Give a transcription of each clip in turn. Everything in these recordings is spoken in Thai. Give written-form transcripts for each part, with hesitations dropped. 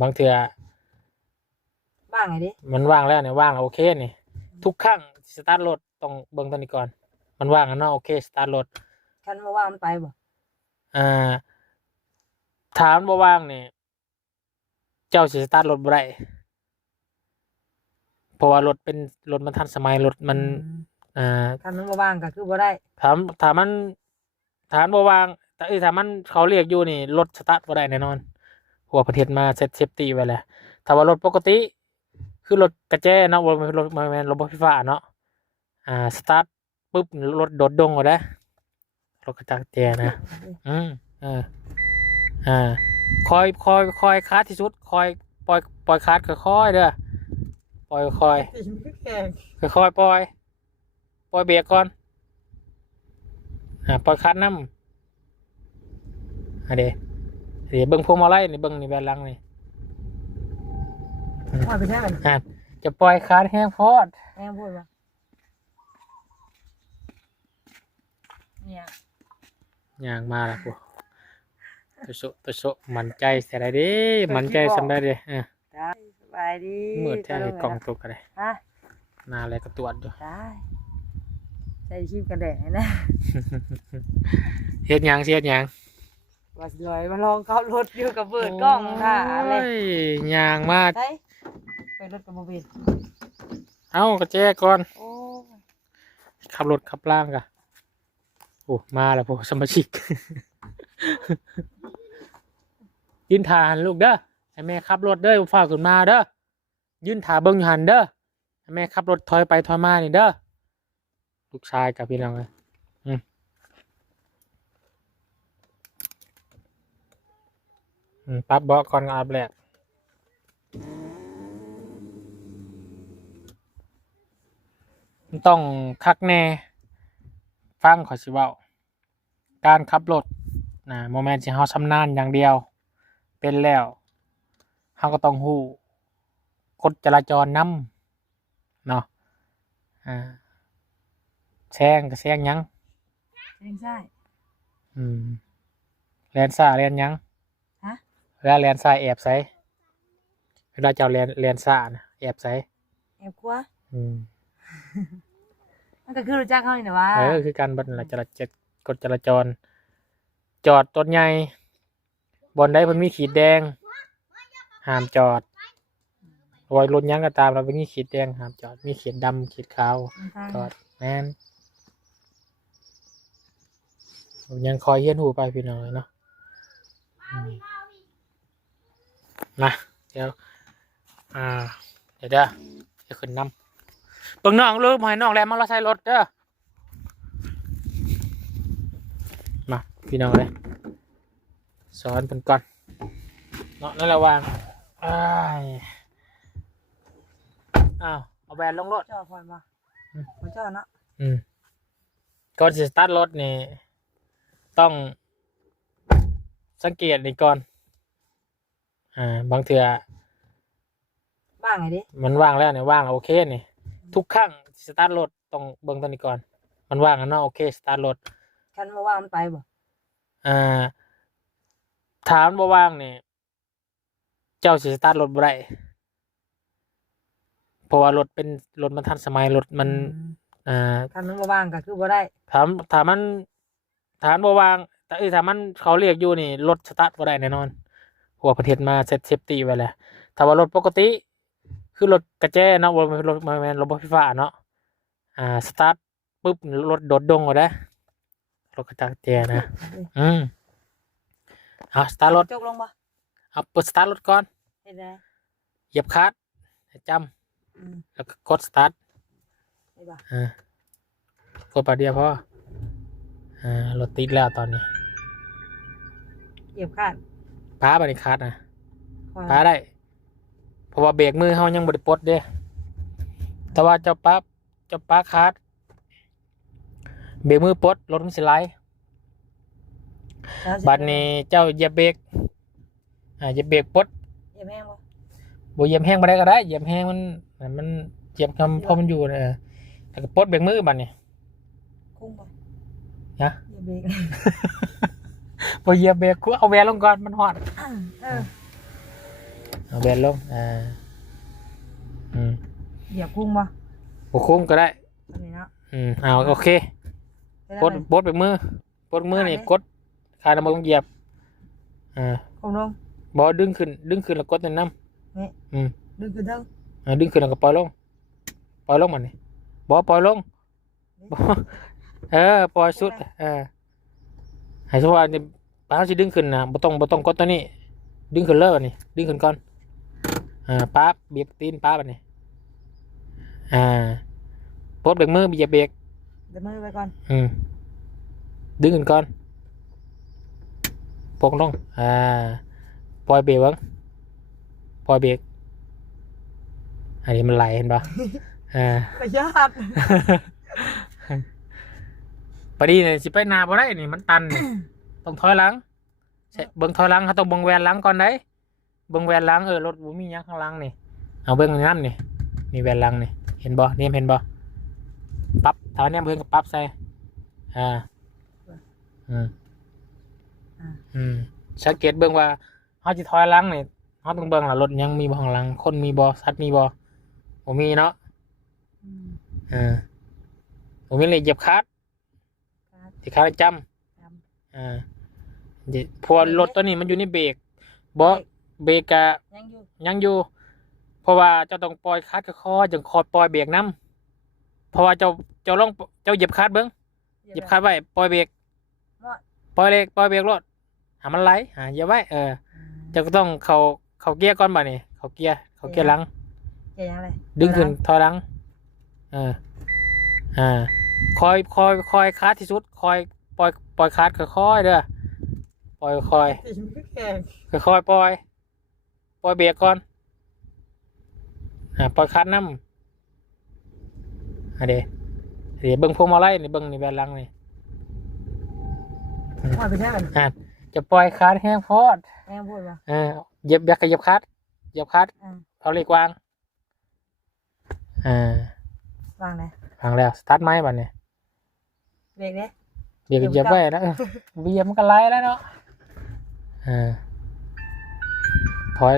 บางเทื่อว่างไงดิมันว่างแล้วเนี่ยว่างแล้วโอเคนี่ทุกครั้งสตาร์ทรถต้องเบิ่งตัวนี้ก่อนมันว่างแล้วเนาะโอเคสตาร์ทรถคันมาว่างมันไปบ่อ่าถามบ่ว่างนี่เจ้าสิสตาร์ทรถบ่ได้เพราะว่ารถเป็นรถมันทันสมัยรถมันคันมันมาว่างก็คือบ่ได้ถามมันถามบ่ว่างแต่ถ้ามันเขาเรียกอยู่นี่รถสตาร์ทบ่ได้แน่นอนหัวประเทศมาเซ็ตเซฟตี้ไว้แล้วถ้าว่ารถปกติคือรถกระแจเนาะบ่แม่นรถบ่แม่นรถไฟฟ้าเนาะสตาร์ทปุ๊บรถโดดดงก็ได้รถกระจักแจนะอืมเออคอยคาดที่สุดคอยปล่อยคาดค่อยๆเด้อปล่อยค่อยค่อยปล่อยเบรกก่อนปล่อยคาดน้ำเดี๋ยวเบิ่งพวงมาลัยนี่เบิ่งนี่แบนหลังนี่ว่าไปแท้กันจะปล่อยคาดแห้งพอดแม่พูดว่าเนี่ยย่างมาแล้วพวกตัวโซมันใจเสียได้ดิมันใจสำได้ดิได้สบายดีมืดแท้เลยกล่องตกอะไรฮะนาอะไรก็ตรวจอยู่ได้ใส่ชิมกันแดดนะ เฮ็ดยังว่าสวยมาลองขับรถอยู่กับเปิดกล้องค่ะอะไรยางมากไปรถกับโมบิลเอ้ากระแจก่อนขับรถขับล่างกะโอ้มาแล้วพวกสมาชิก ยืนถ่าหันลูกเด้อให้แม่ขับรถเด้อฝากขึ้นมาเด้อยืนถ่าเบิ้งหันเด้อให้แม่ขับรถถอยไปถอยมานี่เด้อลูกชายกับพี่น้องเลยปั๊บเบาะก่อนอับแหละต้องคักแน่ฟังขอสิเว้าการขับรถโมเมนต์ที่เขาชำนาญอย่างเดียวเป็นแล้วเขาก็ต้องฮู้กฎจราจรนำเนาะแซงก็แซงยังแซงซ้ายแลนซ่าแลนยังเวลาแลนซ่าแอบใส่เวลาเจ้าแลนซ่านะแอบใส่แอบกลัวมันก็คือรู้จักเขานี่นะว่าคือการบังคับกฎจราจรจอดต้นใหญ่บนได้เพิ่นมีขีดแดงห้ามจอดรอยรถยังก็ตามเราเป็นมีขีดแดงห้ามจอดมีขีดดำขีดขาวจอดแม่นยังคอยเฮียนหูไปพี่น้องเนาะนะเดี๋ยวเดี๋ยวจะขึ้นน้ำเบิ่งน้องลูกหอยน้องแหลมมาเราใส่รถเด้อมาพี่น้องเลยสอนเป็นก่อนเนาะนั่นแหละวางเอาแบนลงรถจ่อพอยมามาจ่อเนาะก่อนจะสตาร์ทรถนี่ต้องสังเกตนี่ก่อนบางเทื่อว่างไงดิมันว่างแล้วเนี่ยว่างแล้วโอเคนี่ทุกครั้งสตาร์ทรถต้องเบิ่งตัวนี้ก่อนมันว่างแล้วเนาะโอเคสตาร์ทรถคันมาว่างมันไปบ่ถามบ่ว่างนี่เจ้าสิสตาร์ทรถบ่ได้เพราะว่ารถเป็นรถมันทันสมัยรถมันคันมันมาว่างก็คือบ่ได้ถามมันบ่ว่างแต่ถ้ามันเขาเรียกอยู่นี่รถสตาร์ทบ่ได้แน่นอนหัวประเทศมาเซ็ตเซฟตี้ไว้แล้วถ้าว่ารถปกติคือรถกระแจเนาะบ่แม่นรถไฟฟ้าเนาะสตาร์ทปุ๊บรถโดดดงก็ได้รถกระจักแจนะสตาร์ทรถจกลงบ่เอาเปิดสตาร์ทรถก่อนเฮ็ดได้เหยียบคลัตช์จำแล้วก็กดสตาร์ทได้บ่กดแป๊บเดียวพอรถติดแล้วตอนนี้เหยียบคลัตช์พาไปในคลัตช์นะพาได้เพราะว่าเบรกมือเขายังบ่ได้ปลดเด้แต่ว่าเจ้าคลัตช์เบรกมือปลดรถมันสิไหลบัดนี้เจ้าเหยียบเบรกเหยียบเบรกปลดเหยียบแห้งบ่เหยียบแห้งบ่ได้ก็ได้เหยียบแห้งมันเหยียบคำพอมันอยู่แต่ก็ปลดเบรกมือบัดนี้คุ้งบ่นะเหยียบเบรกบ่เหยียบเบรกกูเอาแหวนลงก่อนมันฮอด เอาแบนลงเหยียบพุ่งบ่ บ่คุ้มก็ได้ อันนี้เนาะ เอาโอเค ได้ ปลดปลดไปมือปลดมือนี่กดขาน้ำมันเหยียบคงลง บ่ดึงขึ้นแล้วกดนั่นน้ นี่ ำ ดึงขึ้นเทิง ดึงขึ้นแล้วก็ปล่อยลงมันนี่บ่ปล่อยลงบ่ปล่อยสุดให้สมมุติว่านี่ป้าสิดึงขึ้นนะบ่ต้องกดตัวนี้ดึงขึ้นเลยบัดนี้ดึงขึ้นก่อนป๊าบเบียบตีนป๊าบบัดนี้ปลดเบรกมือเหยียบเบรก เดี๋ยวมือไว้ก่อน ดึงขึ้นก่อนปกลงปล่อยเบรกบ้างปล่อยเบรกอันนี้มันไหลเห็นปะ ประหยัด พอดีเนี่ยสิไปนาบ่ได้นี่มันตันนี่ ต้องถอยหลังใช่เบิ่งถอยหลังเขาต้องเบิ่งแวนหลังก่อนได้เบิ่งแวนหลังรถบ่มีหยังข้างหลังนี่เอาเบิ่งนั่นนี่แวนหลังนี่เห็นบ่เนี่ยเห็นบ่ปรับถ้าเนี่ยเพิ่นก็ปรับใส่สังเกตเบิ่งว่าเฮาสิถอยหลังนี่เฮาต้องเบิ่งล่ะรถยังมีบ่ข้างหลังคนมีบ่สัตว์มีบ่บ่มีเนาะบ่มีเลยเหยียบคลัตช์ที่คาจำพวกรถตัวนี้มันอยู่ในเบรกบ่เบรกกะยังอยู่เพราะว่าเจ้าต้องปล่อยคลัตช์ค่อยๆจังคอยปล่อยเบรกนำเพราะว่าเจ้าลองเจ้าเหยียบคลัตช์เบิ่งเหยียบคลัตช์ไว้ปล่อยเบรกปล่อยเบรกรถหามันไหลอย่าไว้เจ้าก็ต้องเข้าเกียร์ก่อนบัดนี้เข้าเกียร์หลังเกียร์อะไรดึงขึ้นถอยหลังคอยคาดที่สุดคอยปล่อยคาดค่อยๆเด้อปล่อยค่อยปล่อยเบรกก่อนปล่อยคาดน้ำเดี๋ยวเบิ่งพวงมาลัยนี่เบิ่งนี่แบนหลังนี่ปล่อยไปได้ จะปล่อยคาดแห้งโพดป่ะเหยียบคาดเอาเหล็กวางวางไหนวางแล้วสตาร์ทไม้บัดนี้เบรกเนี่ยเดี๋ยวเหยียบไว้แล้วเบียมันก็ไล่แล้วเนาะถอย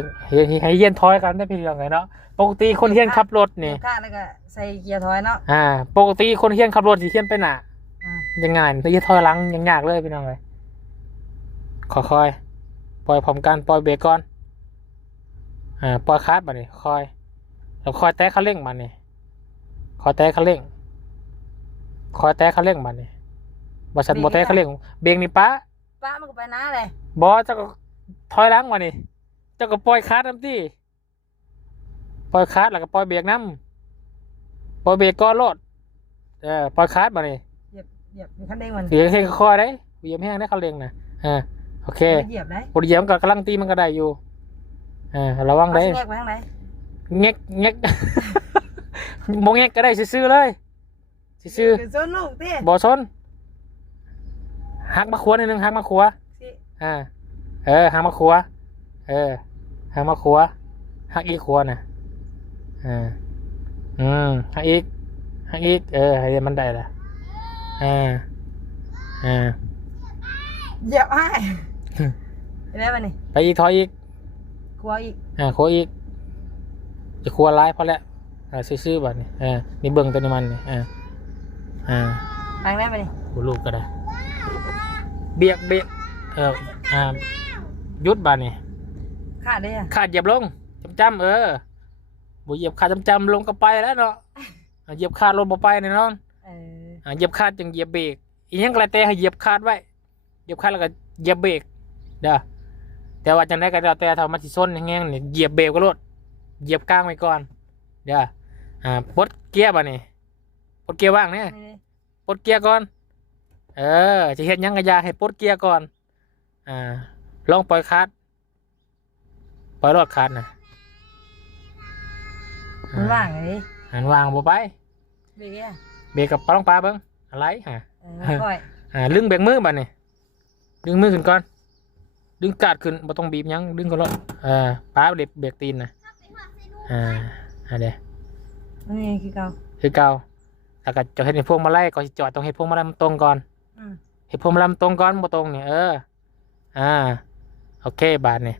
ให้เฮียนถอยกันได้เพียงไงเนาะปกติคนเฮียนขับรถนี่ก้าแล้วก็ใส่เกียร์ถอยเนาะปกติคนเฮียนขับรถสิเฮียนไปหน้ายังไงแต่เฮียนถอยหลังยังยากเลยพี่น้องเลยค่อยปล่อยพร้อมกันปล่อยเบรกก่อนปล่อยคลัตช์บัดนี้ค่อยแล้วค่อยแตะคันเร่งบัดนี้ค่อยแตะคันเร่งบัดนี้บ่ซั่นบ่แตะคันเร่งเบรกนี่ป้ามันก็ไปน้าเลยบ่เจ้าก็ถอยหลังบัดนี้เจ้าก็ปล่อยคลัตช์นำติปล่อยคลัตช์แล้วก็ปล่อยเบรกนำปล่อยเบรกก่อนโลดปล่อยคลัตช์บัดนี้เหยียบคันเร่งมันเหยียบให้ค่อยได้เหยียบแห้งได้คันเร่งน่ะโอเคเหยียบได้บ่เหยียบก็กำลังตีมันก็ได้อยู่ระวังได้แงกไปทางไหนแงกบ่แงกก็ได้ซื่อๆเลยซื่อๆซนลูกติบ่ซนหักมาขวานิดนึงหักมาขวาหักมาขวาหักมาขวาหักอีกขวาน่ะหักอีกให้มันได้ล่ะเหยียบให้ได้ป่ะนี่ไปอีกถอยอีกขวาอีกขวาอีกจะขวาร้ายพอแล้วซื่อๆบัดนี้นี่เบิ่งตัวนี้มันนี่ทางได้ป่ะนี่กูลูกก็ได้เบียกยุดบัดนี้ขาดได้ขาดเหยียบลงจำบ่เหยียบขาดจำลงก็ไปแล้วเนาะเหยียบขาดลงบ่ไปแน่นอนเหยียบขาดจึงเหยียบเบรกอีหยังก็แล้วแต่ให้เหยียบขาดไว้เหยียบขาดแล้วก็เหยียบเบรกเด้อแต่ว่าจังได๋ก็แล้วแต่ถ้ามันสิซนแห้งๆนี่เหยียบเบรกก็โลดเหยียบกลางไว้ก่อนเด้อปลดเกียร์บัดนี้ปลดเกียร์ว่างเนี่ยปลดเกียร์ก่อนจะเฮ็ดหยังก็อย่าให้ปลดเกียร์ก่อนลองปล่อยคลัตช์ปล่อยรถคลัตช์น่ะมันว่างเลยมันว่างบ่ไปเบรกเบรกกับปลองปลาเบิ่งอะไรค่อยลึงเบรกมือบัดนี้ดึงมือขึ้นก่อนดึงกาดขึ้นบ่ต้องบีบหยังดึงก่อนรถปลาเบรกตีนน่ะเด้นี่คือเก่าแล้วก็จะเฮ็ดให้พวงมาลัยก่อนสิจอดต้องเฮ็ดพวงมาลัยมันตรงก่อนเฮ็ดพวงมาลัยมันตรงก่อนบ่ตรงนี่โอเคบาดนี่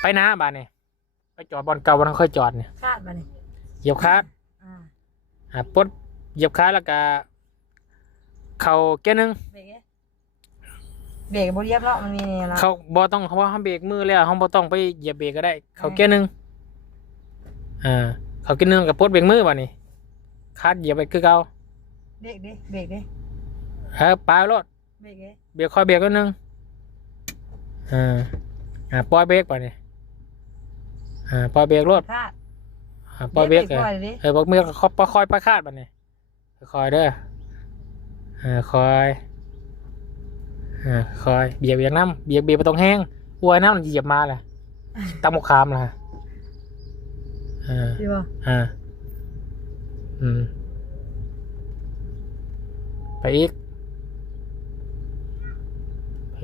ไปนะบาดนี่ ไปจอดบอลเก่าบอลเคยจอดเนี่ย คาดมานี่ เหยียบคลัด ปลดเหยียบคลัดแล้วก็เข้าเกียร์หนึ่ง เบรกเบรกบ่เหยียบเนาะมันมีนี่ละ เขาบ่ต้องเขาว่าเขาเบรกมือแล้วเขาบ่ต้องไปเหยียบเบรกก็ได้ เขาเกียร์หนึ่งเขาเกียร์หนึ่งกับปลดเบรกมือบ่นี่คลัดเหยียบไปคือเก่า เบรกดิเบรกดิ ปลายรถ เบรกดิ เบรกคอยเบรกนิดนึงปล่อยเบรกบ่นี่ปล่อยเบรกรถ คาด ปล่อยเบรก ปล่อยดิ บอกมือคอยประคาดบ่นี่คอยเด้อคอยคอยเบียกน้ำเบียกไปตรงแห้งอวยน้ำมันเหยียบมาเลยตั้งมุกคามล่ะดีบ่ ไปอีกไป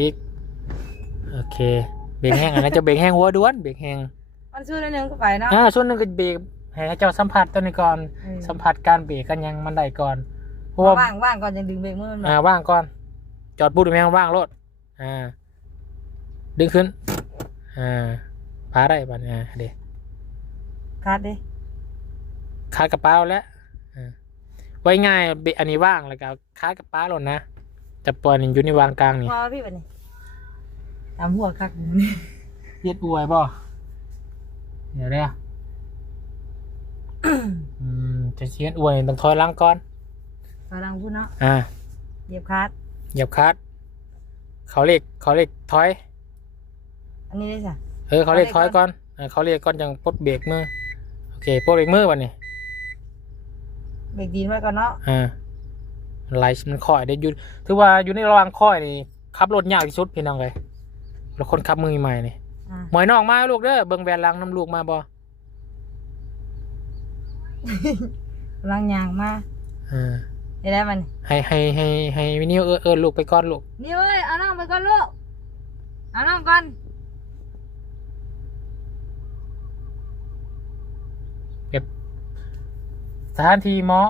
อีกโอเคเบรกแห้งอันนั้นจะเบรกแห้งหัวด้วนเบรกแห้ง มันช่วยนิดนึงก็ไปเนาะ ส่วนหนึ่งก็เบรกให้เจ้าสัมผัสตัวนี้ก่อนสัมผัสการเบรกกันยังมันได้ก่อนเพราะว่า ว่างก่อนยังดึงเบรกมือมัน ว่างก่อนจอดปุ๊บแม่งว่างรถดึงขึ้นพาได้ป่ะเนี่ยเด็ก คาดดิ คาดกระเป๋าแล้วไว้ง่ายอันนี้ว่างแล้วก็คาดกระเป๋าหล่นนะจะปล่อยนี่อยู่ในวางกลางนี่ พอพี่บัดนี้ตามหัวคัก เย็ดอวยบ่เดี๋ยวเด้อ จะเชียนอวยต้องถอยหลังก่อน กำลังพูดเนาะ เหยียบคาด เหยียบคาดเขาเรียกถอย อันนี้ได้จ้ะ เขาเรียกถอยก่อนเขาเรียกก่อนจังปลดเบรกมือโอเคปลดเบรกมือวันนี้ เบรกดีนไว้ก่อนเนาะ ไหลมันค่อยได้หยุดถือว่าอยู่ในระหว่างค่อยนี่ขับรถยากที่สุดพี่น้องเลยแล้วคนขับมือใหม่นี่หมอยน้องมาลูกเด้อเบิ่งแวนหลังน้ำลูกมาบ่ กำลังยางมาได้มัน ให้วินิวลูกไปก่อนลูก นี่เว้ยเอาน้องไปก่อนลูกเอาน้องก่อน สถานที่เหมาะ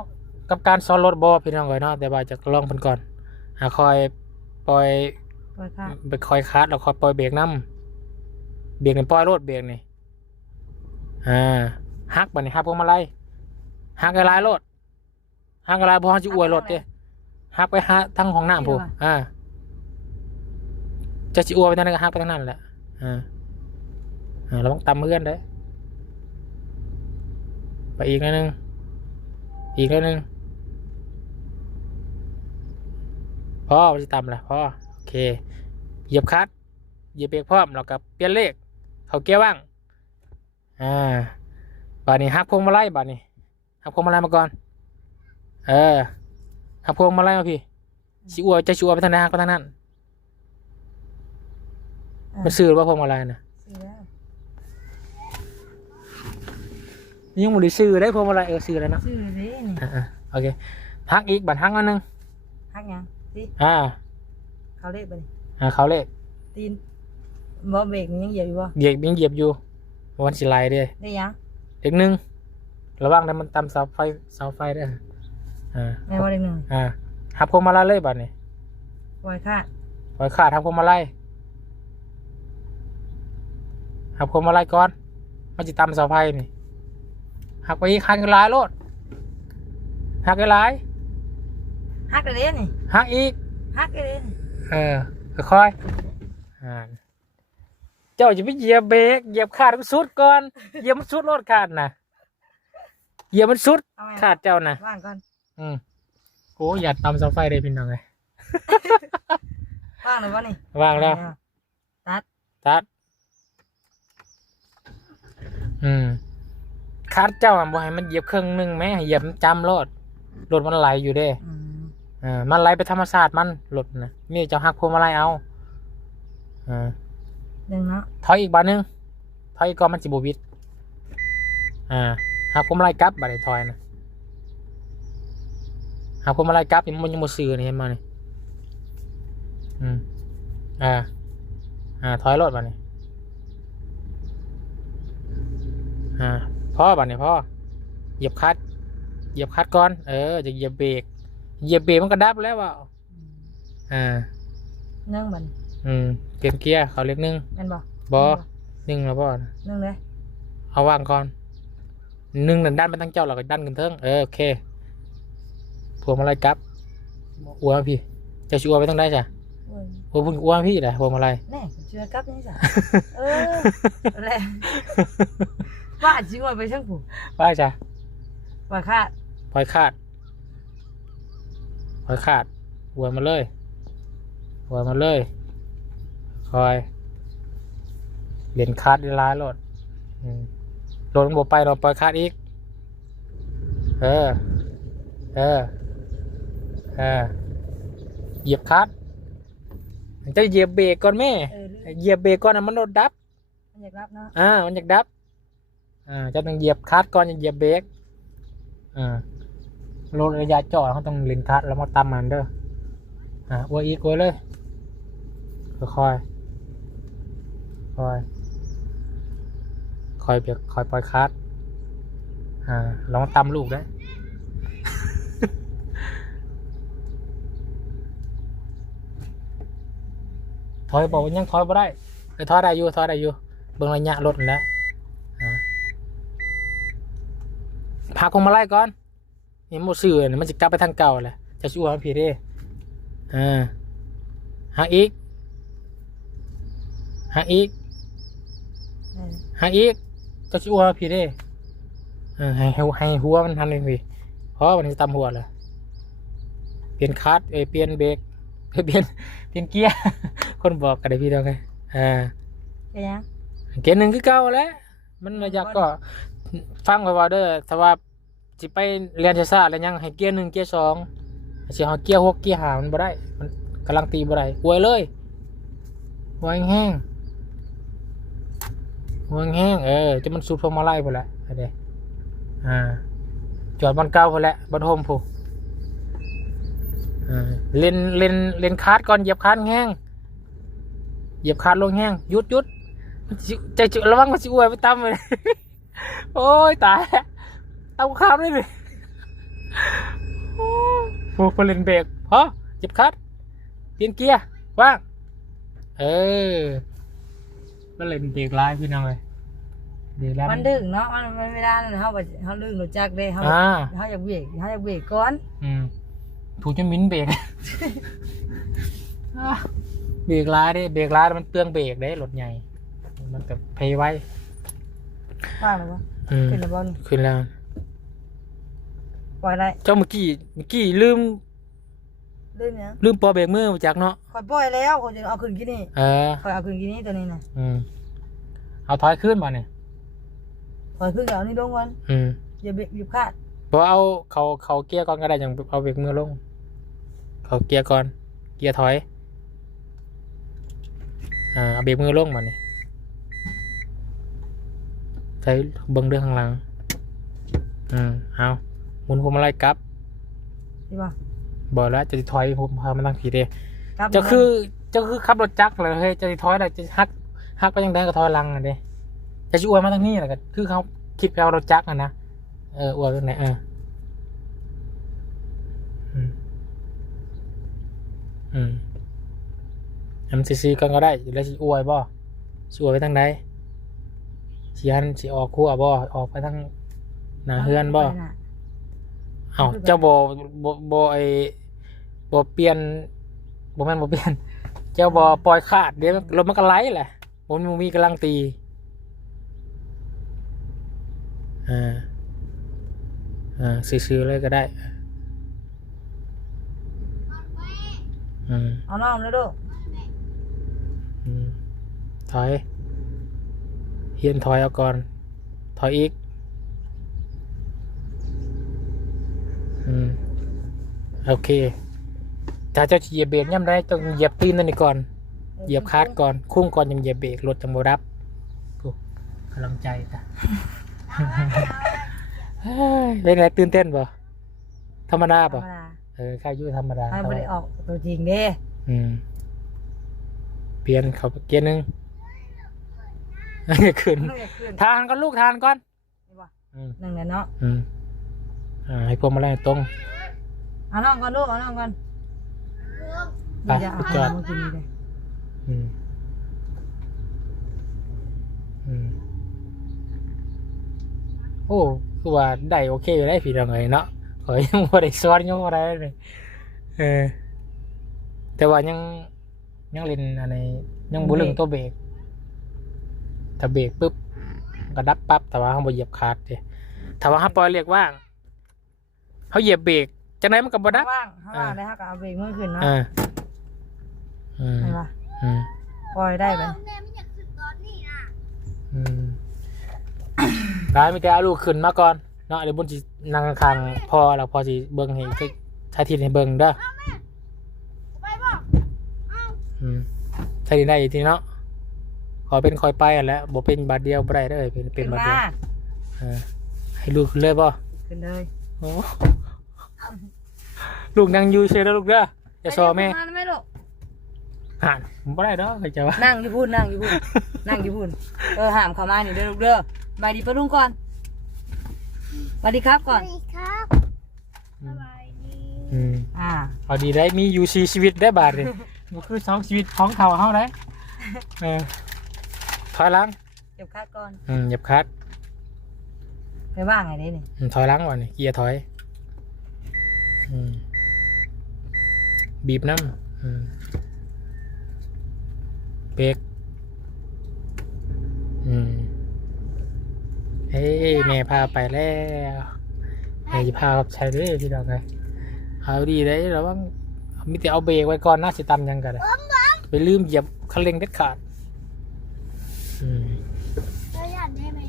กับการซ้อนรถบ่พี่น้องเลยเนาะแต่ว่าจะลองเพิ่นก่อนคอยปล่อย ค่ะ ไปคอยคัดแล้วคอยปล่อยเบรกน้ำเบรกนี่ปล่อยรถเบรกนี่ฮักบัดนี้ฮักพวงมาลัยฮักไอ้ลายรถฮักไอ้ลายพอจะอวยรถเด้ฮักไปฮักทั้งห้องน้ำผู้จะสิอวยไปทางนั้นก็ฮักไปทางนั้นแหละระวังตำเพื่อนเด้ไปอีกนิดนึงพ่อจะตำแหละพ่อโอเคเหยียบคลัตช์เหยียบเบรกพร้อมแล้วก็เปลี่ยนเลขเขาเกียร์ว่างบัดนี้หักพวงมาลัยบัดนี้หักพวงมาลัยมาก่อนหักพวงมาลัยมาพี่ชิวจะชิวไปทางไหนหักไปทางนั้นมันซื้อหรือว่าพวงมาลัยนะยังไม่ได้ซื้อได้พวงมาลัยซื้อแล้วเนาะ ซื้อเลยนี่ โอเคหักอีกบัดหักอันนึง ฮักยังสิ เขา เขาเลขไปดิ เขาเลข ตีนบ่เบรกมันยังเหยียบอยู่บ่ เหยียบยังเหยียบอยู่วันสิไลเด้ ได้ยัง เด็กหนึ่งระวังนะมันตำเสาไฟด้วยแม่ว่าเลขหนึ่ง หักพวงมาลัยเลยบัดนี้ ปล่อยคาด ปล่อยขาดหักพวงมาลัยหักพวงมาลัยก่อนมันจะตำเสาไฟนี่หักไปอีกหักอีกหลายโลดหักอีกหลาย ฮักเลยนี่ หักอีก ฮักเลยนี่ ค่อยเจ้าจะไปเหยียบเบรกเหยียบขาดมันสุดก่อนเหยียบมันสุดรถขาดนะเหยียบมันสุดขาดเจ้านะ ว่างก่อน โอ้อย่าตำเสาไฟเลยพี่น้องเลย ว่างเลยบ่นี่ ว่างแล้วตัดขาดเจ้าบ่ให้มันเหยียบเครื่องนึงไหมเหยียบจำรถมันไหลอยู่เด้มันไหลไปธรรมชาติมันรถนะนี่เจ้าหักพวงมาลัยเอาหนึ่งเนาะ ถอยอีกบาทนึงถอยอีกก่อนมันจิบวิดหักพวงมาลัยกลับบาทถอยนะหักพวงมาลัยกลับมันยังโมซื้อนี่เห็นมาเนี่ยถอยรถบาทนี่พ่อบาทนี่พ่อเหยียบคลัตช์ก่อนจะเหยียบเบรกมันก็ดับแล้วว่ะนึ่งมัน เปลี่ยนเกียร์เขาเรียกนึ่ง แม่นบ่ บ่ นึ่งแล้วพ่อ นึ่งเลย เอาวางก่อนนึ่งนั่นด้านไปตั้งเจ้าเราก็ด้านกันเทิงโอเคพวงมาลัยกับอ้วนพี่จะชัวไปตั้งได้จ้ะ โอ้ย พวงอ้วนพี่แหละพวงมาลัย แน่เชื่อกลับนี่จ้ะเออแหละว่าจริงว่าไปช่างผูก ว่าจ้ะ ว่าคาด ปล่อยขาดปล่อยขาดอ้วนมาเลยอ้วนมาเลยคอยเรียนคาดได้ร้ายรถรถมันบวไปเราปล่อยคาดอีกเออเหยียบคาดจะเหยียบเบรกก่อนแม่ เหยียบเบรกก่อนนะมันรถดับ มันอยากรับเนาะ มันอยากดับจะต้องเหยียบคลัตช์ก่อนจะเหยียบเบรกรถระยะจอดเขาต้องเล็งคลัตช์แล้วมาตามมันเด้ออ้วยอีกอ้วยเลยค่อยเบียกคอยปล่อยคลัตช์ลองตามลูกได้ถอยบอกว่ายังถอยไม่ได้ถอยได้อยู่เบิ่งระยะรถนั่นแหล้วพาคงมาไล่ก่อนนี่โมสื่อเนี่ยมันจะกลับไปทางเก่าแหละจะช่วยมันผิดดิหักอีกก็ช่วยมันผิดดิให้หัวมันทันเลยพี่เพราะมันจะตำหัวเลยเปลี่ยนคลัตช์เปลี่ยนเบรกเปลี่ยนเกียร์คนบอกกันได้พี่ต้องไงเกียร์หนึ่งคือเก่าแล้วมันระยะก็ฟังไปว่าเด้อถ้าว่าสิไปเรียนช้าๆแล้วยังให้เกียร์หนึ่งเกียร์สองสิเอาเกียร์หกเกียร์ห้ามันบ่ได้มันกำลังตีบ่ได้อวยเลยอวยแห้งจะมันสูบพวงมาลัยพุ่นแหละเด้จอดบนเก่าพุ่นแหละบนโฮมพุ่นเล่นคาร์ดก่อนเหยียบคาร์ดแห้งเหยียบคาร์ดลงแห้งหยุดใจจุระวังมันสิอวยไปตั้มเลยโอ้ยตายตั้มข้ามเลยพอเล่นเบรกพอเหยียบคาร์ดเปลี่ยนเกียร์ว่างก็เล่นเบรกไล่พี่น้องเลยเบรกไล่มันดึงเนาะมันไม่ได้นะเขาดึงรถจักรได้เขาอยากเบรกก่อนถูกจะมิ้นเบรกเบรกไล่ดิเบรกไล่มันเปลืองเบรกได้รถใหญ่มันแบบเพย์ไว้ว่าหรือวะขึ้นแล้วบอลขึ้นแล้วปล่อยอะไรเจ้าเมื่อกี้ลืมปอเบรกมือจากเนาะคอยปล่อยแล้วคอยจะเอาขึ้นกี่นี่คอยเอาขึ้นกี่นี่ตัวนี้นะเอาถอยขึ้นมาเนี่ยถอยขึ้นเอานี่ลงก่อนอย่าเบรกหยุดคาดเพราะเอาเขาเกียร์ก่อนก็ได้อย่างเอาเบรกมือลงเขาเกียร์ก่อนเกียร์ถอยเอาเบรกมือลงมาเนี่ยใช้เบิ้งเรื่องข้างหลังเอาหมุนพวงมาลัยกลับใช่ป่ะบอกแล้วจะถอยผมพามันตั้งผิดเลยจะคือขับรถจักรเลยเฮ้ยจะถอยอะไรจะฮักไปยังได้ก็ถอยหลังอ่ะเด้จะช่วยมาตั้งนี้แหละก็คือเขาคิดไปเอารถจักรนะอวดตรงไหนมันซีกันก็ได้แล้วสิอวยบ่ช่วยไปทางใดสิออกคู่บ่ออกไปทางหน้าเฮือนบ่เจ้าบ่เปลี่ยนบ่แม่นบ่เปลี่ยนเจ้าบ่ปล่อยขาดเดี๋ยวรถมันก็ไหลแหละมันมีกำลังตีซื้อเลยก็ได้เอาน้องเลยดูถอยเฮียนถอยเอาก่อนถอยอีกโอเคถ้าเจ้าเหยียบเบรกย่ำได้ต้องเหยียบตีนนั่นนี่ก่อนเหยียบคาร์ดก่อนคุ้งก่อนยังเหยียบเบรกรถจังบ่รับกำลังใจจ้ะเป็นไงตื่นเต้นป่ะธรรมดาป่ะข้ายุ่ธรรมดาให้ไม่ได้ออกตัวจริงเด้เปลี่ยนเขาเกียร์หนึ่งขึ้นทานก่อนลูกทานก่อนหนึ่งเนาะให้พวงมาลัยตรงเอาน้องก่อนลูกเอาน้องก่อนไปจอด โอ้คือว่าได้โอเคอยู่ได้พี่น้องเอ้ยเนาะขอยยังบ่ได้สอนยังบ่ได้เลยแต่ว่ายังเล่นอะไรยังบ่เรื่องตัวเบรกถ้าเบรกปุ๊บก็ดับปั๊บแต่ว่าเฮาบ่เหยียบคลัตช์เด้ถ้าว่าเฮาปล่อยเรียกว่างเฮาเหยียบเบรกจังไดมันก็บ่ดับ ว่างได้ฮะก็เอาเบรกมือขึ้นเนาะ อ่า เห็นปะ อืม ปล่อยได้ไหม อืมกายมีแต่เอาลูกขึ้นมาก่อนเนาะเดี๋ยวบุญสินั่งข้างๆพอแล้วพอสิเบิ่งให้อีกสาธิตให้เบิ่งเด้ออืมใช่ได้อีกทีเนาะขอเป็นคอยไปอ่ะแหล้วบ่เป็นบาทเดียวบ่ได้เด้อเป็นบาทเดียวให้ลูกขึ้นเลยบ่ ขึ้นเลย โอ้ลูกนั่งอยู่เฉยแล้วลูกเด้ออย่าซอแม่ มาไหมลูก ห่านผมบ่ได้ดอกเคยจะว่า นั่งอยู่พูนนั่งอยู่พูนนั่งอยู่พูนห้ามเข้ามานี่เด้อลูกเด้อไปดีปะลุงก่อนสวัสดีครับก่อน สวัสดีครับสบายดี อืม เอาดีได้มีอยู่4ชีวิตได้บาทนี่มันคือ2ชีวิตของเขาเฮาได้ถอยหลัง เก็บคัดก่อน เหยียบคลัตช์ ไปว่างไงนี่นี่ ถอยหลังก่อนนี่เกียร์ถอยบีบน้ำเบรกเฮ้ยแม่พาไปแล้วแม่จะพาใช้ด้วยพี่ดอกไงเอาดีได้ระวังมิแต่เอาเบรกไว้ก่อนนะสิตำยังกันเลยไปลืมเหยียบคันเร่งเด็ดขาด เราอยากได้ไหม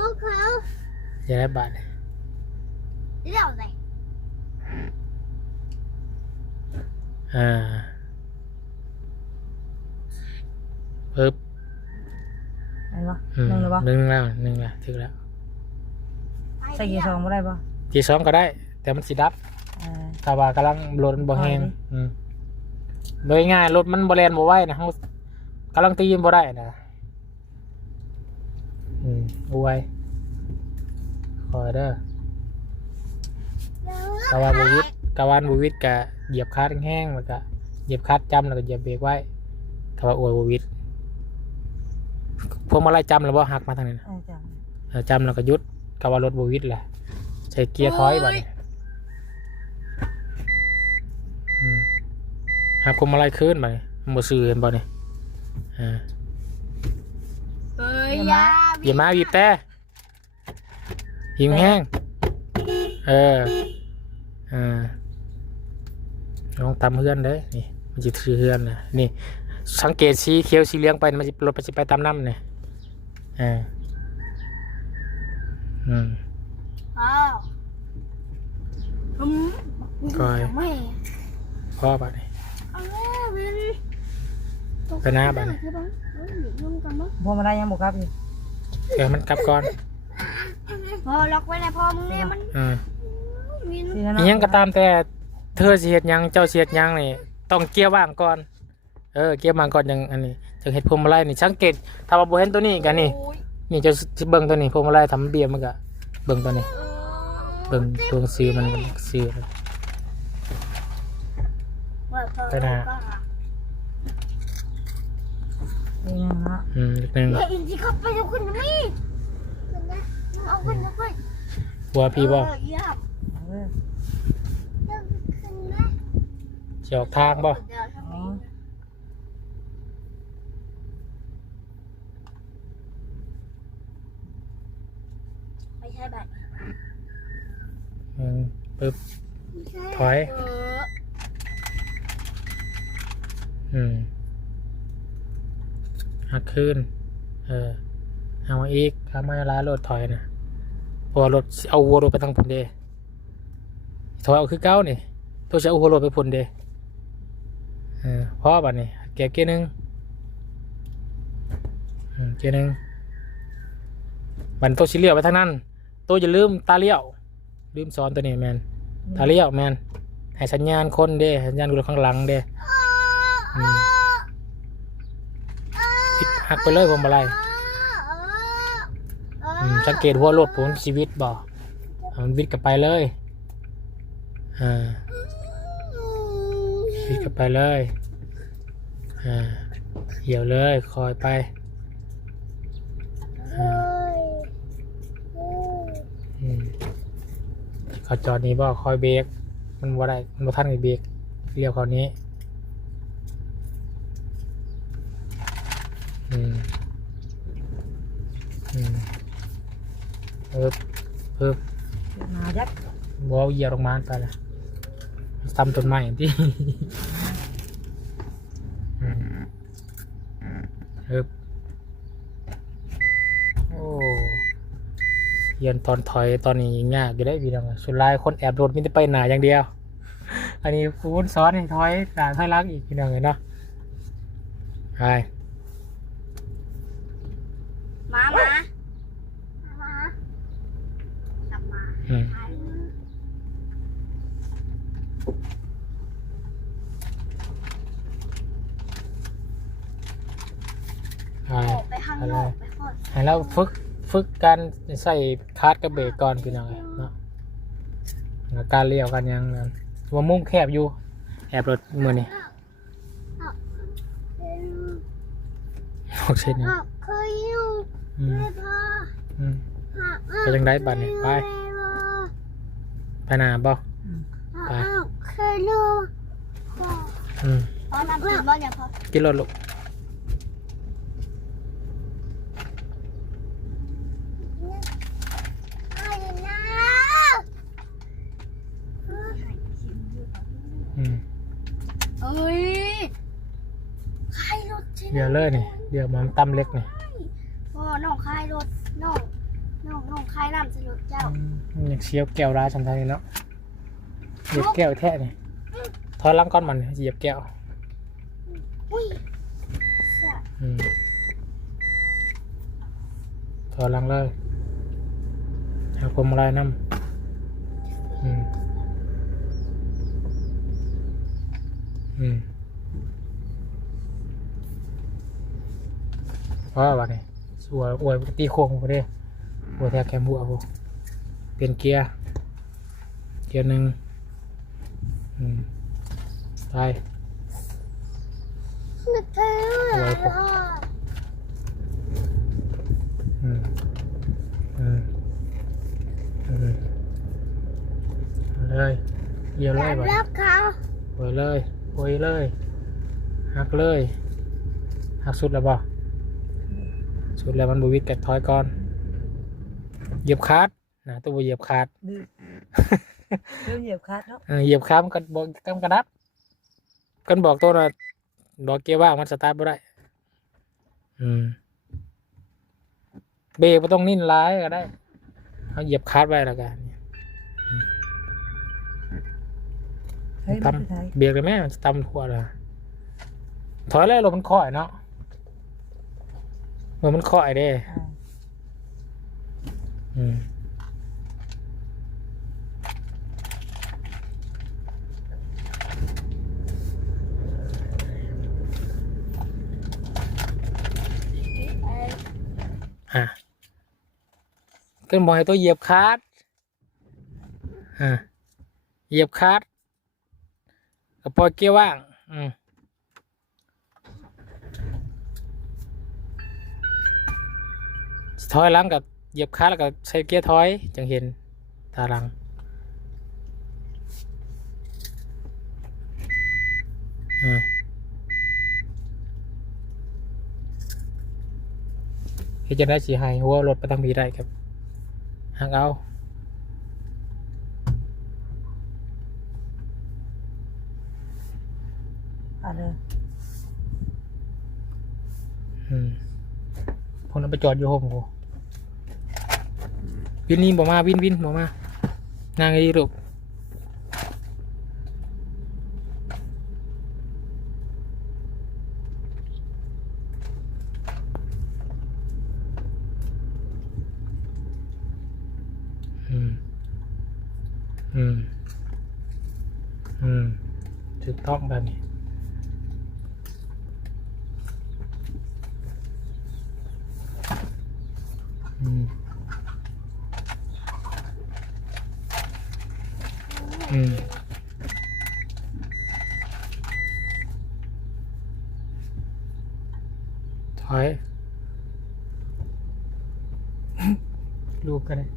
ลูกเขา อย่าได้บาด เดี๋ยวเลย ปึ๊บ เห็นปะนั่งเลยปะ หนึ่งแล้วถึงแล้ว ใส่กี่ซองไม่ได้ปะ ทีสองก็ได้ แต่มันสีดับถ้าว่ากำลังรถมันบ่แห้งโดยง่ายรถมันบ่แลนบ่ไหวนะเขากำลังตีนบ่ได้นะเอาไว้คอยเด้อกะวานบูวิทกะวานบูวิทกะเหยียบคลัตช์แห้งแล้วก็เหยียบคลัตช์จำแล้วก็เหยียบเบรกไว้กะว่าอวยบูวิทพวกมาไล่จำแล้วบ่หักมาทางนี้นะจำแล้วก็ยุดกะว่ารถบูวิทแหละใช้เกียร์ถอยบ่เนี่ยหักพวกมาไล่ขึ้นบ่เนี่ยมันบ่ซื้อเห็นบ่เนี่ยเอ้ยยา อย่ามาบีบแต่หิวแห้งลองตามเพื่อนเด้นี่มันจะถือเพื่อนนะนี่สังเกตสีเขียวสีเหลืองไปมันจะรถไปไปตามน้ำเนี่ยอ้าวก็ไม่ พ่อบ้านนี่ เอาแม่เป็น ไปหน้าบ้านนี่ พวกมาได้ยังบุกครับอยู่ มันกลับก่อน พอล็อกไว้นะพ่อมึงเนี่ยมันวิน อีหยังก็ตามแต่เธอเสียดยังเจ้าเสียดยังนี่ต้องเกียร์ว่างก่อนเกียร์ว่างก่อนยังอันนี้จังเห็ดพวงมาลัยนี่สังเกตถ้าว่าบ่เห็นตัวนี้กันนี่เจะเบิ่งตัวนี้พวงมาลัยทำเบียร์มันก็เบิ่งตัวนี้เบิ่งตัวซื้อมันซื้อไปหน้า นี่นะ อีกนึง เฮ้ยอินที่เข้าไปเอาขึ้นนะมี่เอาขึ้นนะขึ้น หัวพี่บ่ ยับขึ้นนะ สิออกทางบ่ เดี๋ยวทำไมไม่ใช่แบบ ปึ๊บถอยหักขึ้นเอามาอีกทำให้ร้านรถถอยนะพอรถเอาวัวรถไปทางพุ่นเดถอยเอาคือเก้านี่ตัวจะเอาหัวรถไปพุ่นเดเพราะบัดนี้เก็บเกียร์หนึ่งเกียร์หนึ่งบัดตัวชี้เลี้ยวไปทางนั้นตัวจะลืมตาเลี้ยวลืมซ้อนตัวนี้แมนตาเลี้ยวแมนให้สัญญาณคนเด้สัญญาณรถข้างหลังเด้หักไปเลยผมอะไรสังเกตหัวรถผมชีวิตบ่มันวิดกลับไปเลยวิดกลับไปเลยเหี่ยวเลยคอยไป เขาจอดนี้บ่คอยเบรกมันบ่ได้มันบ่ทันกับเบรกเลี้ยวเขานี้อืมเอิบ มายัก บ่เอาเหยียบลงมาไปละทำต้นไม้ที่ โอ้เรียนตอนถอยตอนนี้ยากอยู่ได้พี่น้องสุดท้ายคนแอบโดดมิจะไปหนาอย่างเดียว อันนี้ฟูนซ้อนให้ถอยหนาถอยหลังอีกพี่น้องเลยเนาะไป มากลับมา อืม ไป ออกไปข้างนอกไปก่อน ให้เราฝึกการใส่คาร์ดกับเบรกก่อนพี่น้องเลยเนาะแล้วการเลี้ยวกันยังนั้นว่ามุ่งแคบอยู่แอบรถมือนี่ออกเช่นนี้ เคยอยู่ อืม ไม่พอ อืม ไปจังได้บัดนี้ไป ไปหนาบ่ไป เคยอยู่ อืม พอน้ำกินบ่เนี่ยพอ กินรถลูก อืม เอ้ยใครรถใช่ เดี๋ยวเลยนี่เดี๋ยวมันตำเล็กนี่ พ่อน้องใครรถน้องใครนำสนุกเจ้า อยากเชียวแก้วร้ายสำคัญนี่เนาะเหยียบแก้วแท้นี่ถอยหลังก้อนมันเหยียบแก้ว อุ้ยเสีย อืมถอยหลังเลยหาความอะไรน้ำอืมเพราะว่านี่สวยอวยตีโค้งไปดิอวยแทกแคมบัวพวกเปลี่ยนเกียร์หนึ่งไป นึกถึง อวยพวกเอาเลยเยี่ยวเลยบ่ รับเขา โอยเลยโอยเลยหักเลยหักสุดแล้วบ่สุดแล้วมันบวิดกัดถอยก่อนเหยียบคาร์ดนะตัวเหยียบคาร์ด ดื้อเริ่มเหยียบคาดเนาะ เหยียบคาร์ดมันก็บอกกระดับกันบอกตัวน่ะบอกเกียร์ว่างมันสตาร์ทไม่ได้เบรกไม่ต้องนิ่นร้ายก็ได้เอาเหยียบคาร์ดไว้แล้วกัน เฮ้ย ต ไม่เป็นไร ำเบรกเลยแม่ตำทั่วเลยถอยเลยรถมันค่อยเนาะมันค่อยเด้ ขึ้นบอกให้ตัวเหยียบคาร์ดเหยียบคาร์ดกับปล่อยเกียร์ว่างถอยหลังกับเหยียบคาร์ดแล้วก็ใช้เกียร์ถอยจังเห็นตาหลังเฮ็ดจะได้สีให้หัวรถไปทางพีได้ครับหักเอาเลย พวกนั้นไปจอดอยู่ห้องกูวินนี่บอกมาวินบอกมานั่งให้ดีลูกถูกต้องแบบนี้ถอย ลูกกันเลย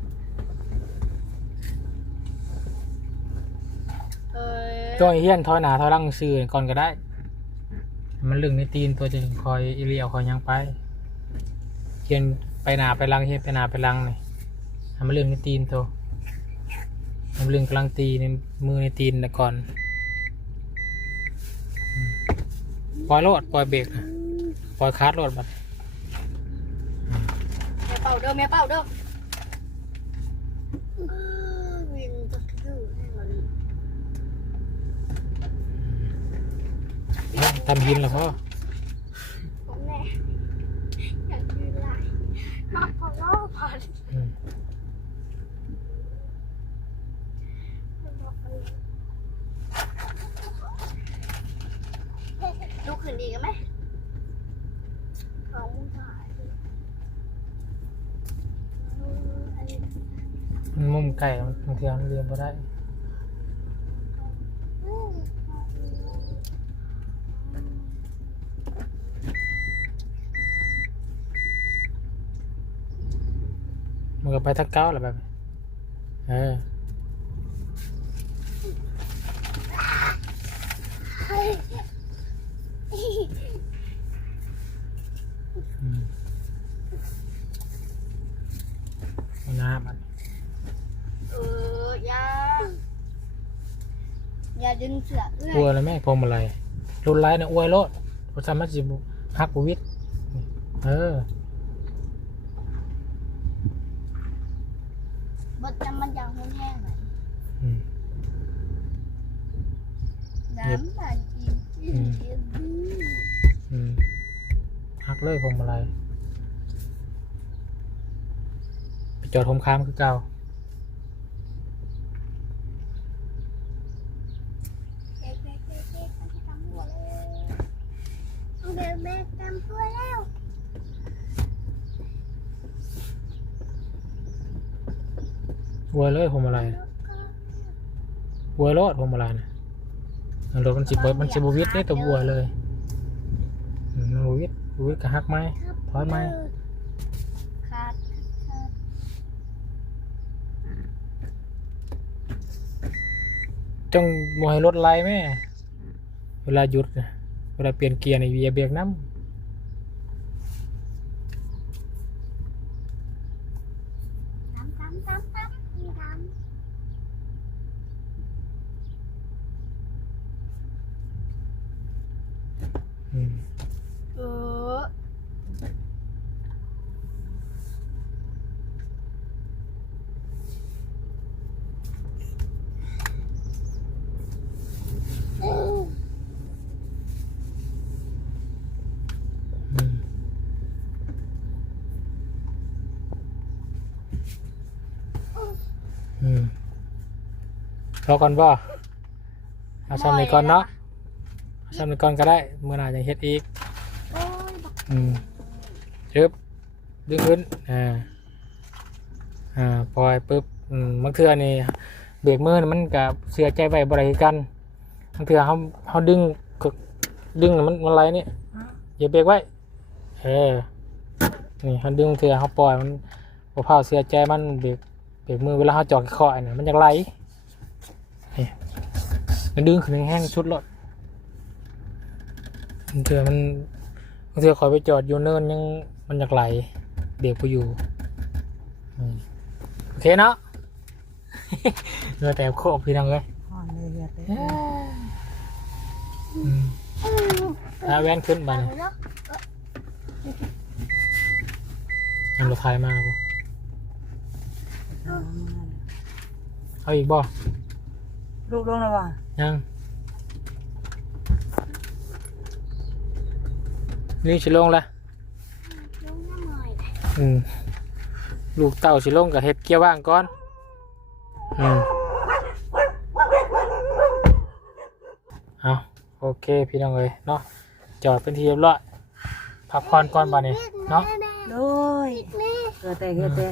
ตัวเฮียนถอยหน้าถอยหลังซื่อก่อนก็ได้ มันลึงในตีนตัวจะคอยอีเลียวคอยยังไปเฮียนไปหน้าไปหลังเฮียนไปหน้าไปหลังนี่ให้มันลึงในตีนตัวให้มันลึงกลางตีในมือในตีนแต่ก่อนปล่อยรถปล่อยเบรกนะปล่อยคาร์ดรถบัด แม่เป่าเด้อแม่เป่าเด้อวินจะคือให้มัน ทำหินแล้วพ่อ แม่อยากยืนไล่มาพอแล้วพอ อืม ลูกคืนดีกันไหมของมึงถ่าย มันมุมไก่บางทีมันเรียนไ่ได้มันก็ไปทักเก้าแหละแบบนี้เอออืมเอาน้ำมัน อย่าดึงเสือเอื้อ อ้วย แล้วแม่พรมอะไรรุนแรงเนี่ยอ้วยรถเพราะทำมันสิหักบวิดเออบ ดจำมันอย่างแห้งๆหน่อย อืม น้ำตาลกิน อืมหักเลยพรมอะไรไปจอดทมค้ามคือเก่า เด็กมันจะทำหัวแล้วเด็กทำตัวแล้ว อ้วยเลยพรมอะไรอ้วยรถพรมอะไรนะรถมันสิบมันสิบวิดได้ตัวอ้วยเลยบวิดก็หักไหมถอยไหม ขาด จงโมให้รถไล่แม่เวลาหยุดนะเวลาเปลี่ยนเกียร์ในวีเบรกน้ำ อืม เออ อืมอืมรอก่อนบ่เอาซ้ำนี้ก่อนเนาะเอาซ้ำนี้ก่อนก็ได้เมื่อหน่าจะเฮ็ดอีก โอ้ยบัก จึ๊บดึงขึ้นปล่อยปึ๊บบางเทื่อนี่เบรกมือนี่มันกับเสียใจไว้บ่ได้คือกันบางเทื่อเขาดึงแล้วมันไหลนี่อย่าเบรกไว้นี่เขาดึงเทื่อเขาปล่อยมันบ่พร้าวเสียใจมันเบรกมือเวลาเขาจอดคอเนี่ยมันอยากไหลนี่มันดึงขึ้นแห้งๆชุดรถบางเทื่อมันบางเทื่อคอยไปจอดอยู่เนินยังมันอยากไหลเบรกไปอยู่โอเคเนาะ เรือแต่โคบพี่น้องเลย ห่อนเลยเฮียเต้ ถ้าแว่นขึ้นไปนะนำรถไทยมาบ่เอาอีกบ่ ลูกลงแล้วว่ะ ยังนี่ชิลงละ ลงน้ำหน่อย ลูกเต่าชิลงกับเห็ดเกียวว่างก่อนเอาโอเคพี่น้องเลยเนาะจอดเป็นทีเรียบร้อยพักผ่อนก่อนบ่นี้เนาะ โดยเกิดแต่เฮียเต้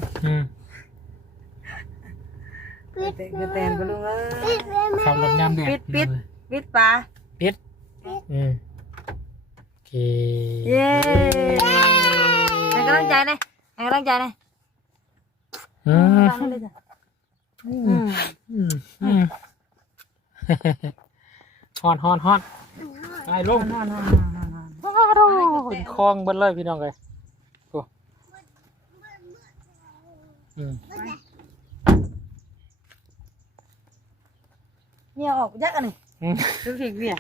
เกิดแต่เกิดแต่ไปลุงเอ้ย ขับรถยามแดด ปิดปลา ปิดโอเค เย้ให้กำลังใจหน่อยให้กำลังใจหน่อย อืม ฟังเลยจ้ะ อืม ฮอนฮอนฮอนไล่ลง นอน เป็นคลองเบิดเลยพี่น้องเลยโอ้อืม เนี่ยออกยักอันนี้ อืม ดูสิเนี่ย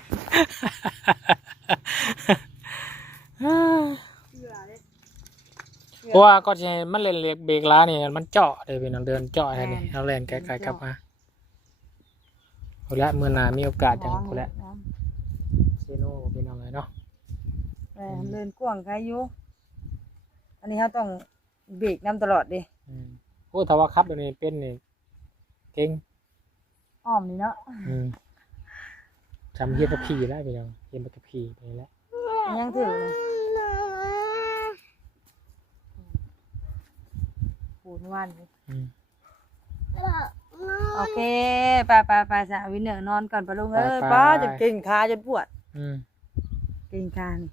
เพราะว่าก็จะให้มันเล่นเล็กเบรกล้านี่มันเจาะเลยพี่น้องเดินเจาะแค่นี้เราเล่นไกลๆกลับมาพอแล้วเมื่อหนามีโอกาสจังพอแล้วเซโน่พี่น้องเลยเนาะ เดินกว้างใครอยู่อันนี้เขาต้องเบรกน้ำตลอดดิ โอ้ถ้าว่าครับเดี๋ยวนี้เป็นนี่เก่ง อ้อมนี่เนาะ จำเฮียกับพี่ได้พี่น้องเฮียกับพี่ไปแล้ว ยังถือเลยปูนวันเลย โอเคไปสาววินเนอร์นอนก่อนปะลุงเอ้ยป้าจะเก่งขาจนปวดเก่งขานี่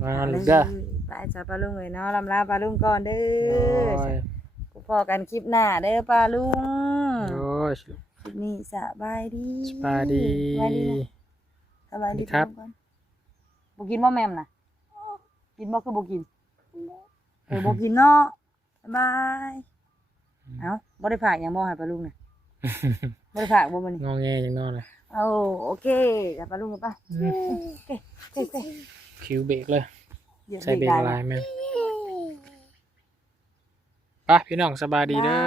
มานอนลูกเด้อ ไปจ้าปะลุงเอ้ยเนาะลำลาปะลุงก่อนเด้ โอ้ อย กูพอกันคลิปหน้าเด้อปะลุง โอ้ย คลิปนี้สบายดี สบายดี สบายดี ครับ บุกินบ่แม่มนะกินบ่คือบุกินบุกินเนาะบ๊ายบายเอ้าบ่ได้ฝากหยังบ่ให้ปะลุงน่ะบ่ได้ฝากบ่มื้อนี้ งอแงอย่างนอนเลย เอาโอเคกับปะลุงกันป่ะโอเคโอเค คิวเบรกเลย ดี๋ยว ใส่เบรก ได้ ลายแม่นไปพี่น้องสบายดีเด้อ